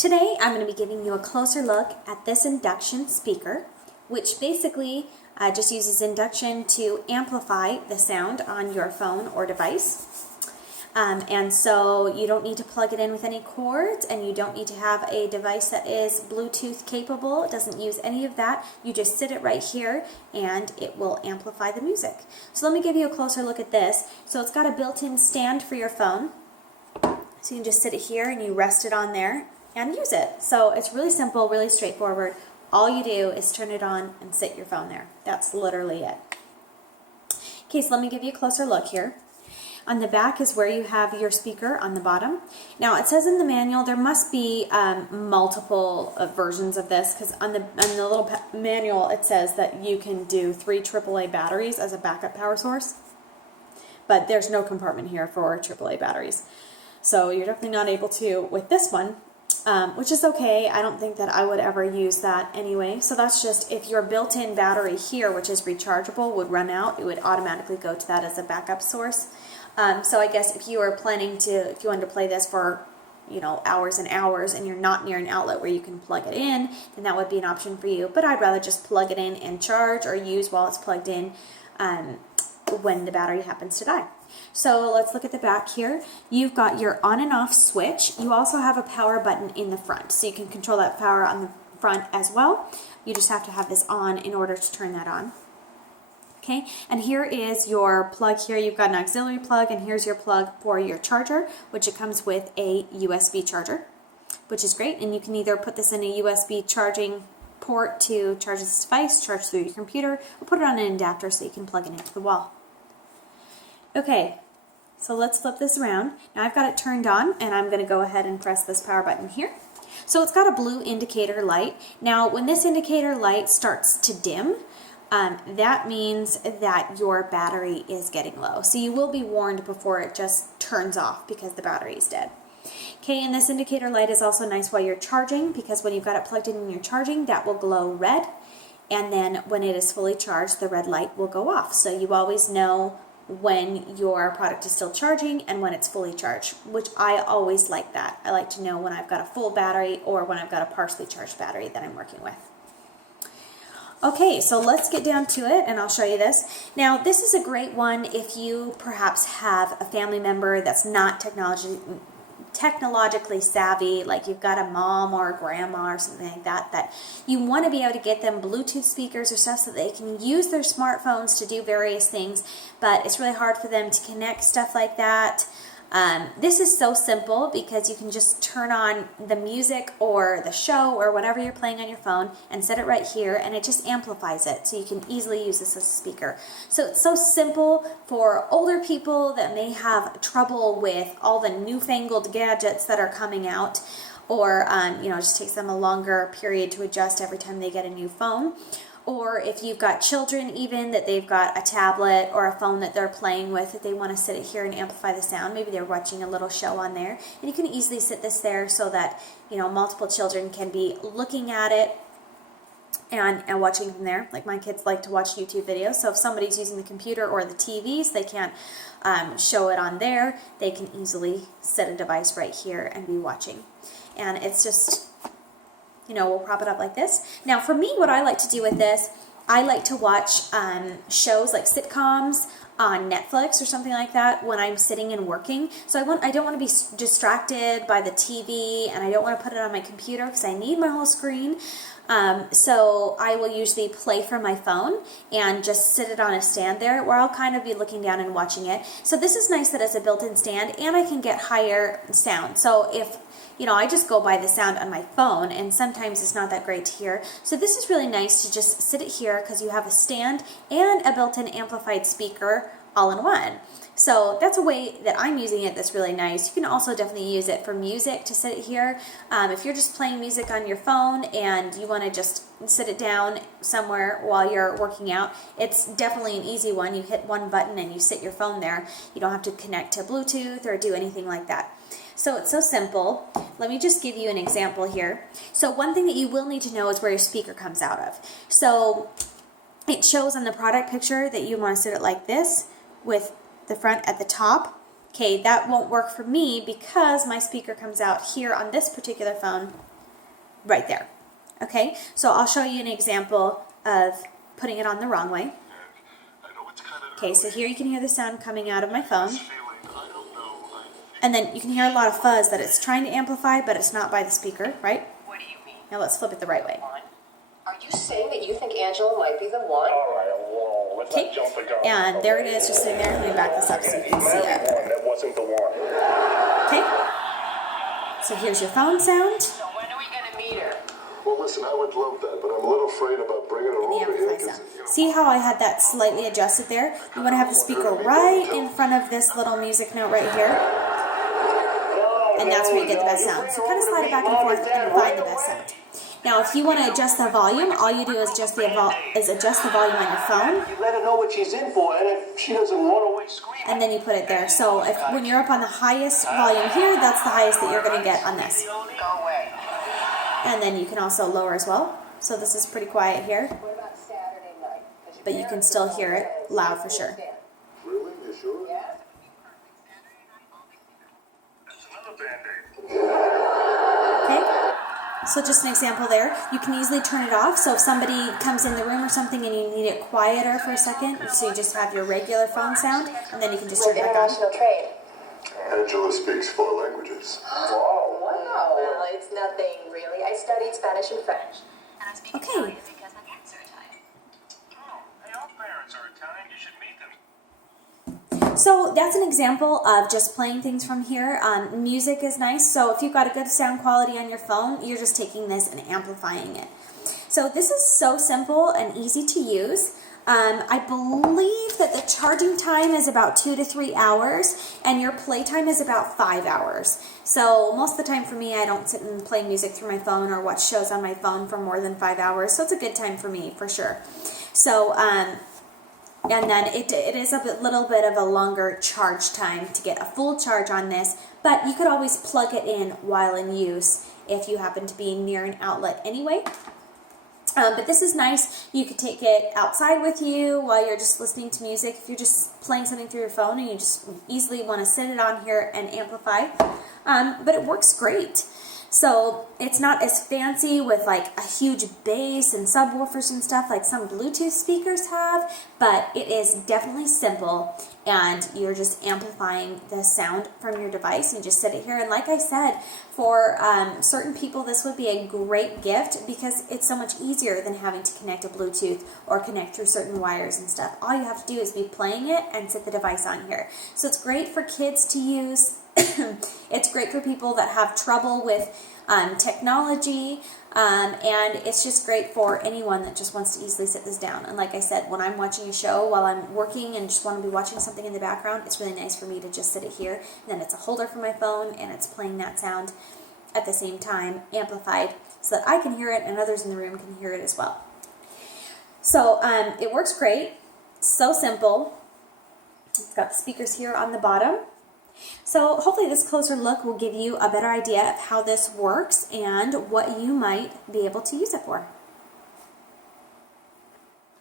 Today I'm going to be giving you a closer look at this induction speaker, which basically just uses induction to amplify the sound on your phone or device. And so you don't need to plug it in with any cords, and you don't need to have a device that is Bluetooth capable. It doesn't use any of that. You just sit it right here and it will amplify the music. So let me give you a closer look at this. So it's got a built-in stand for your phone. So you can just sit it here and you rest it on there and use it. So it's really simple, really straightforward. All you do is turn it on and sit your phone there. That's literally it. Okay, so let me give you a closer look here. On the back is where you have your speaker on the bottom. Now it says in the manual there must be multiple versions of this, because on the little manual it says that you can do 3 AAA batteries as a backup power source, but there's no compartment here for AAA batteries. So you're definitely not able to with this one, which is okay. I don't think that I would ever use that anyway. So that's just if your built-in battery here, which is rechargeable, would run out, it would automatically go to that as a backup source. So I guess if you were planning to, if you wanted to play this for, hours and hours, and you're not near an outlet where you can plug it in, then that would be an option for you. But I'd rather just plug it in and charge, or use while it's plugged in when the battery happens to die. So let's look at the back here. You've got your on and off switch. You also have a power button in the front, so you can control that power on the front as well. You just have to have this on in order to turn that on. Okay, and here is your plug here. You've got an auxiliary plug, and here's your plug for your charger, which it comes with a USB charger, which is great. And you can either put this in a USB charging port to charge this device, charge through your computer, or put it on an adapter so you can plug it into the wall. Okay, so let's flip this around. Now I've got it turned on, and I'm going to go ahead and press this power button here. So it's got a blue indicator light. Now when this indicator light starts to dim, that means that your battery is getting low. So you will be warned before it just turns off because the battery is dead. Okay, and this indicator light is also nice while you're charging, because when you've got it plugged in and you're charging, that will glow red. And then when it is fully charged, the red light will go off. So you always know when your product is still charging and when it's fully charged, which I always like that. I like to know when I've got a full battery or when I've got a partially charged battery that I'm working with. Okay, so let's get down to it, and I'll show you this. Now, this is a great one if you perhaps have a family member that's not technologically savvy, like you've got a mom or a grandma or something like that, that you want to be able to get them Bluetooth speakers or stuff so they can use their smartphones to do various things, but it's really hard for them to connect stuff like that. This is so simple because you can just turn on the music or the show or whatever you're playing on your phone and set it right here, and it just amplifies it, so you can easily use this as a speaker. So it's so simple for older people that may have trouble with all the newfangled gadgets that are coming out, or it just takes them a longer period to adjust every time they get a new phone. Or if you've got children even, that they've got a tablet or a phone that they're playing with, that they want to sit it here and amplify the sound. Maybe they're watching a little show on there, and you can easily sit this there so that multiple children can be looking at it and watching from there. Like my kids like to watch YouTube videos, so if somebody's using the computer or the TVs, they can't show it on there. They can easily set a device right here and be watching. And it's just, we'll prop it up like this. Now for me, what I like to do with this, I like to watch shows like sitcoms on Netflix or something like that when I'm sitting and working. So I don't want to be distracted by the TV, and I don't want to put it on my computer because I need my whole screen. So I will usually play from my phone and just sit it on a stand there where I'll kind of be looking down and watching it. So this is nice that it's a built-in stand, and I can get higher sound. So if I just go by the sound on my phone, and sometimes it's not that great to hear. So this is really nice to just sit it here because you have a stand and a built-in amplified speaker all in one. So that's a way that I'm using it that's really nice. You can also definitely use it for music, to sit it here. If you're just playing music on your phone and you want to just sit it down somewhere while you're working out, it's definitely an easy one. You hit one button and you sit your phone there. You don't have to connect to Bluetooth or do anything like that. So it's so simple. Let me just give you an example here. So one thing that you will need to know is where your speaker comes out of. So it shows on the product picture that you want to sit it like this, with the front at the top Okay, that won't work for me because my speaker comes out here on this particular phone right there. Okay, so I'll show you an example of putting it on the wrong way. Okay, so here you can hear the sound coming out of my phone. And then you can hear a lot of fuzz that it's trying to amplify, but it's not by the speaker, right? What do you mean? Now let's flip it the right way. Are you saying that you think Angela might be the one? All right, whoa, let's Okay, not jump the gun. and there it is just sitting there. Let me back this up so you can see it. That wasn't the one. Okay, so here's your phone sound. So when are we going to meet her? Well, listen, I would love that, but I'm a little afraid about bringing her The over here. amplify sound. See how I had that slightly adjusted there? You want to have the speaker right in front of this little music note right here. And that's where you get the best sound. So kind of slide it back and forth and find the best sound. Now, if you want to adjust the volume, all you do is adjust the volume on your phone. You let her know what she's in for, and if she doesn't run away screaming. And then you put it there. So when you're up on the highest volume here, that's the highest that you're going to get on this. Go away. And then you can also lower as well. So this is pretty quiet here, What about Saturday night? but you can still hear it loud for sure. Really? You sure? Yeah? That's another Band-Aid. Okay? So just an example there. You can easily turn it off. So if somebody comes in the room or something and you need it quieter for a second, so you just have your regular phone sound, and then you can just turn it back on. International trade. Angela speaks 4 languages. Wow. Well, it's nothing really. I studied Spanish and French. And I speak Okay. Italian because my parents are Italian. Oh, hey, our parents are Italian. You should meet them. So that's an example of just playing things from here. Music is nice. So if you've got a good sound quality on your phone, you're just taking this and amplifying it. So this is so simple and easy to use. I believe that the charging time is about 2 to 3 hours and your playtime is about 5 hours. So most of the time for me, I don't sit and play music through my phone or watch shows on my phone for more than 5 hours. So it's a good time for me for sure. So, and then it is a little bit of a longer charge time to get a full charge on this, but you could always plug it in while in use if you happen to be near an outlet anyway. But this is nice. You could take it outside with you while you're just listening to music. If you're just playing something through your phone and you just easily want to sit it on here and amplify. But it works great. So it's not as fancy with like a huge bass and subwoofers and stuff like some Bluetooth speakers have, but it is definitely simple and you're just amplifying the sound from your device and just sit it here. And like I said, for certain people, this would be a great gift because it's so much easier than having to connect a Bluetooth or connect through certain wires and stuff. All you have to do is be playing it and sit the device on here. So it's great for kids to use. It's great for people that have trouble with technology, and it's just great for anyone that just wants to easily sit this down. And like I said, when I'm watching a show while I'm working and just want to be watching something in the background, it's really nice for me to just sit it here. And then it's a holder for my phone, and it's playing that sound at the same time, amplified, so that I can hear it and others in the room can hear it as well. So it works great. So simple. It's got the speakers here on the bottom. So hopefully this closer look will give you a better idea of how this works and what you might be able to use it for.